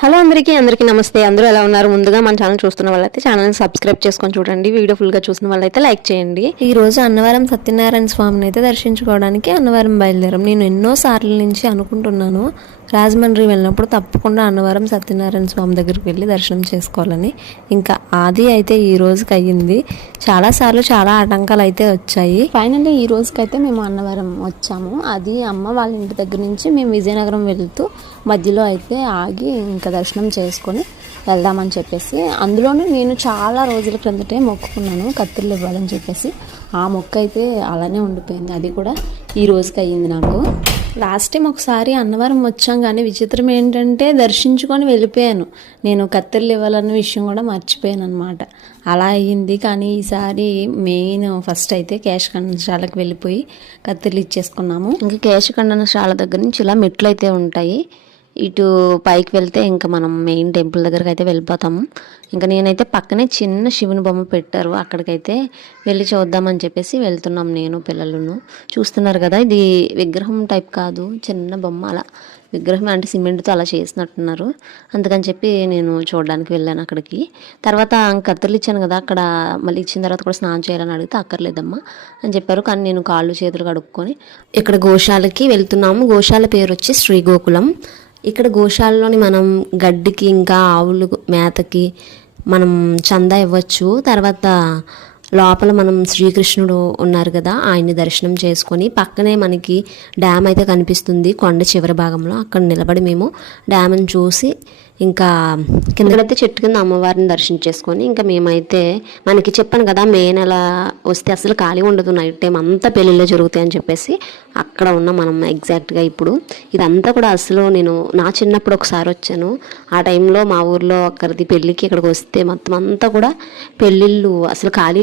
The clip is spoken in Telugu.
హలో అందరికీ నమస్తే. అందరూ ఎలా ఉన్నారు? ముందుగా మన ఛానల్ చూస్తున్న వాళ్ళైతే ఛానల్ని సబ్స్క్రైబ్ చేసుకొని చూడండి. వీడియో ఫుల్గా చూసిన వాళ్ళైతే లైక్ చేయండి. ఈ రోజు అన్నవరం సత్యనారాయణ స్వామిని అయితే దర్శించుకోవడానికి అన్నవరం బయలుదేరాం. నేను ఎన్నో సార్ల నుంచి అనుకుంటున్నాను రాజమండ్రి వెళ్ళినప్పుడు తప్పకుండా అన్నవరం సత్యనారాయణ స్వామి దగ్గరికి వెళ్ళి దర్శనం చేసుకోవాలని. ఇంకా అది అయితే ఈ రోజుకి అయ్యింది. చాలాసార్లు చాలా ఆటంకాలు అయితే వచ్చాయి. ఫైనల్లీ ఈ రోజుకైతే మేము అన్నవరం వచ్చాము. అది అమ్మ వాళ్ళ ఇంటి దగ్గర నుంచి మేము విజయనగరం వెళ్తూ మధ్యలో అయితే ఆగి ఇంకా దర్శనం చేసుకొని వెళ్దామని చెప్పేసి, అందులోనూ నేను చాలా రోజుల క్రిందటే మొక్కుకున్నాను కత్తిర్లు ఇవ్వాలని చెప్పేసి. ఆ మొక్క అయితే అలానే ఉండిపోయింది. అది కూడా ఈ రోజుకి అయ్యింది నాకు. లాస్ట్ టైం ఒకసారి అన్నవరం వచ్చాం, కానీ విచిత్రం ఏంటంటే దర్శించుకొని వెళ్ళిపోయాను. నేను కత్తిర్లు ఇవ్వాలన్న విషయం కూడా మర్చిపోయాను అనమాట. అలా అయ్యింది. కానీ ఈసారి మెయిన్ ఫస్ట్ అయితే కేశ ఖండనశాలకు వెళ్ళిపోయి కత్తిర్లు ఇచ్చేసుకున్నాము. ఇంకా కేశ ఖండనశాల దగ్గర నుంచి ఇలా మెట్లు అయితే ఉంటాయి. ఇటు పైకి వెళ్తే ఇంకా మనం మెయిన్ టెంపుల్ దగ్గరికి అయితే వెళ్ళిపోతాము. ఇంకా నేనైతే పక్కనే చిన్న శివుని బొమ్మ పెట్టారు, అక్కడికైతే వెళ్ళి చూద్దామని చెప్పేసి వెళ్తున్నాం నేను పిల్లలను. చూస్తున్నారు కదా, ఇది విగ్రహం టైప్ కాదు, చిన్న బొమ్మ. అలా విగ్రహం అంటే సిమెంట్తో అలా చేసినట్టున్నారు. అందుకని చెప్పి నేను చూడడానికి వెళ్ళాను అక్కడికి. తర్వాత కత్తిర్లు ఇచ్చాను కదా, అక్కడ మళ్ళీ ఇచ్చిన తర్వాత కూడా స్నానం చేయాలని అడిగితే అక్కర్లేదమ్మా అని చెప్పారు. కానీ నేను కాళ్ళు చేతులు కడుక్కొని ఇక్కడ గోశాలకి వెళ్తున్నాము. గోశాల పేరు వచ్చి శ్రీ గోకులం. ఇక్కడ గోశాలలోని మనం గడ్డికి ఇంకా ఆవులు మేతకి మనం చందా ఇవ్వచ్చు. తర్వాత లోపల మనం శ్రీకృష్ణుడు ఉన్నారు కదా, ఆయన్ని దర్శనం చేసుకొని పక్కనే మనకి డ్యామ్ అయితే కనిపిస్తుంది కొండ చివరి భాగంలో. అక్కడ నిలబడి మేము డ్యామ్ని చూసి ఇంకా కిందకైతే చెట్టు కింద అమ్మవారిని దర్శించేసుకొని ఇంకా మేమైతే, మనకి చెప్పాను కదా మెయిన్ అలా వస్తే అసలు ఖాళీ ఉండదు, నైట్ టైం అంతా పెళ్ళిళ్ళే జరుగుతాయి అని చెప్పేసి అక్కడ ఉన్నాం మనం ఎగ్జాక్ట్గా. ఇప్పుడు ఇదంతా కూడా అసలు నేను నా చిన్నప్పుడు ఒకసారి వచ్చాను. ఆ టైంలో మా ఊర్లో ఒక్కరిది పెళ్ళికి ఇక్కడికి వస్తే మొత్తం అంతా కూడా పెళ్ళిళ్ళు అసలు ఖాళీ